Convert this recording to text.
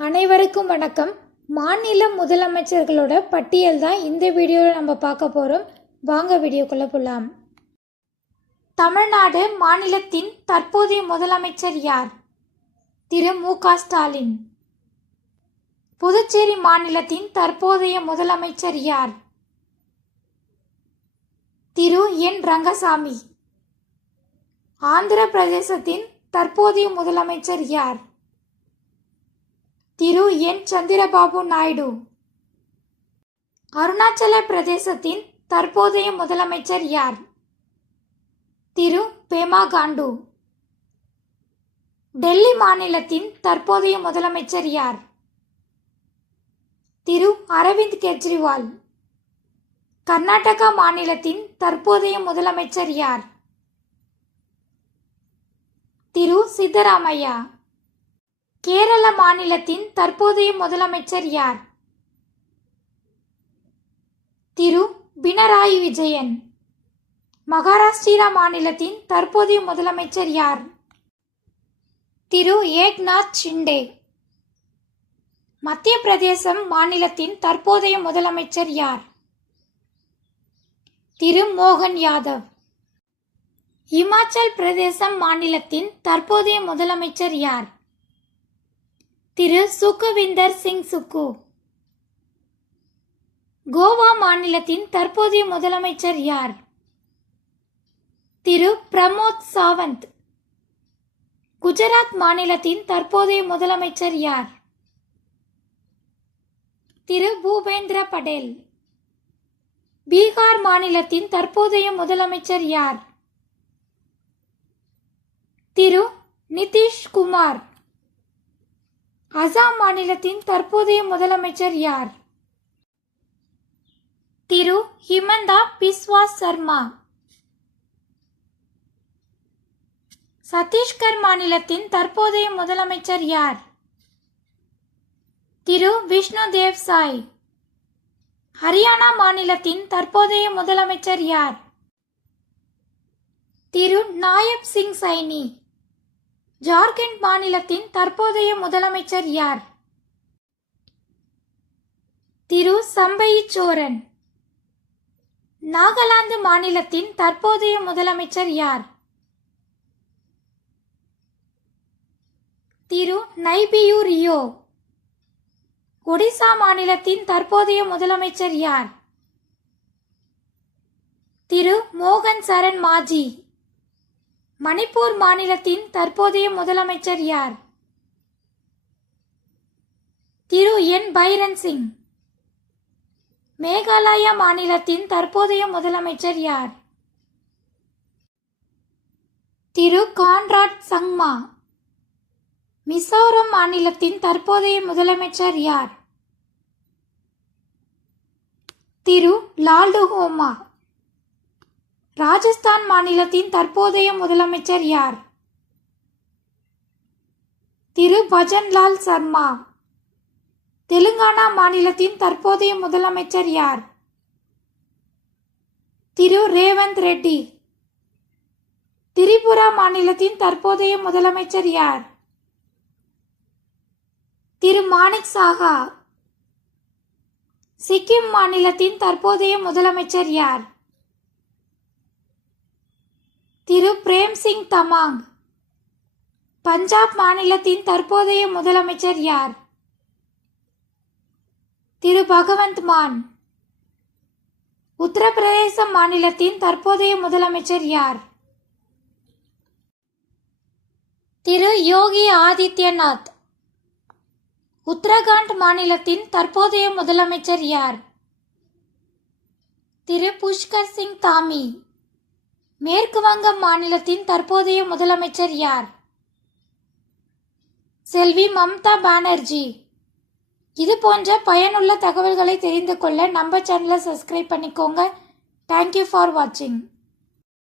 அனைவருக்கும் வணக்கம். மாநில முதலமைச்சர்களோட பட்டியல் தான் இந்த வீடியோவில் நம்ம பார்க்க போகிறோம். வாங்க வீடியோக்குள்ளே போகலாம். தமிழ்நாடு மாநிலத்தின் தற்போதைய முதலமைச்சர் யார்? திரு மு.க. ஸ்டாலின். புதுச்சேரி மாநிலத்தின் தற்போதைய முதலமைச்சர் யார்? திரு என். ரங்கசாமி. ஆந்திர பிரதேசத்தின் தற்போதைய முதலமைச்சர் யார்? திரு என். சந்திரபாபு நாயுடு. அருணாச்சல பிரதேசத்தின் தற்போதைய முதலமைச்சர் யார்? திரு பேமா காண்டு. டெல்லி மாநிலத்தின் தற்போதைய முதலமைச்சர் யார்? திரு அரவிந்த் கெஜ்ரிவால். கர்நாடகா மாநிலத்தின் தற்போதைய முதலமைச்சர் யார்? திரு சித்தராமையா. கேரள மாநிலத்தின் தற்போதைய முதலமைச்சர் யார்? திரு பினராயி விஜயன். மகாராஷ்டிரா மாநிலத்தின் தற்போதைய முதலமைச்சர் யார்? திரு ஏக்நாத் ஷிண்டே. மத்திய பிரதேசம் மாநிலத்தின் தற்போதைய முதலமைச்சர் யார்? திரு மோகன் யாதவ். இமாச்சல் பிரதேசம் மாநிலத்தின் தற்போதைய முதலமைச்சர் யார்? திரு சுக்விந்தர் சிங் சுக்கு. கோவா மாநிலத்தின் தற்போதைய முதலமைச்சர் யார்? திரு பிரமோத் சாவந்த். குஜராத் மாநிலத்தின் தற்போதைய முதலமைச்சர் யார்? திரு பூபேந்திர படேல். பீகார் மாநிலத்தின் தற்போதைய முதலமைச்சர் யார்? திரு நிதிஷ் குமார். அசாம் மாநிலத்தின் தற்போதைய முதலமைச்சர் யார்? திரு ஹிமந்தா பிஸ்வா சர்மா. சத்தீஸ்கர் மாநிலத்தின் தற்போதைய முதலமைச்சர் யார்? திரு விஷ்ணு தேவ் சாய். ஹரியானா மாநிலத்தின் தற்போதைய முதலமைச்சர் யார்? திரு நாயப் சிங் சைனி. ஜார்க்கண்ட் மாநிலத்தின் தற்போதைய முதலமைச்சர் யார்? திரு சம்பயி சோரன். நாகாலாந்து மாநிலத்தின் தற்போதைய முதலமைச்சர் யார்? திரு நைபியூ ரியோ. ஒடிசா மாநிலத்தின் தற்போதைய முதலமைச்சர் யார்? திரு மோகன் சரண் மாஜி. மணிப்பூர் மாநிலத்தின் தற்போதைய முதலமைச்சர் யார்? திரு என். பைரன் சிங். மேகாலயா மாநிலத்தின் தற்போதைய முதலமைச்சர் யார்? திரு கான்ராட் சங்மா. மிசோரம் மாநிலத்தின் தற்போதைய முதலமைச்சர் யார்? திரு லால்டுஹோமா. ராஜஸ்தான் மாநிலத்தின் தற்போதைய முதலமைச்சர் யார்? திரு பஜன்லால் சர்மா. தெலுங்கானா மாநிலத்தின் தற்போதைய முதலமைச்சர் யார்? திரு ரேவந்த் ரெட்டி. திரிபுரா மாநிலத்தின் தற்போதைய முதலமைச்சர் யார்? திரு மாணிக் சாஹா. சிக்கிம் மாநிலத்தின் தற்போதைய முதலமைச்சர் யார்? திரு பிரேம் சிங் தமாங். பஞ்சாப் மாநிலத்தின் தற்போதைய முதலமைச்சர் யார்? திரு பகவந்த் மான். உத்தரப்பிரதேச மாநிலத்தின் தற்போதைய முதலமைச்சர் யார்? திரு யோகி ஆதித்யநாத். உத்தரகாண்ட் மாநிலத்தின் தற்போதைய முதலமைச்சர் யார்? திரு புஷ்கர் சிங் தாமி. மேற்கு வங்கம் மாநிலத்தின் தற்போதைய முதலமைச்சர் யார்? செல்வி மம்தா பானர்ஜி. இது போன்ற பயனுள்ள தகவல்களை தெரிந்து கொள்ள நம்ம சேனலை சப்ஸ்கிரைப் பண்ணிக்கோங்க. தேங்க்யூ ஃபார் வாட்சிங்.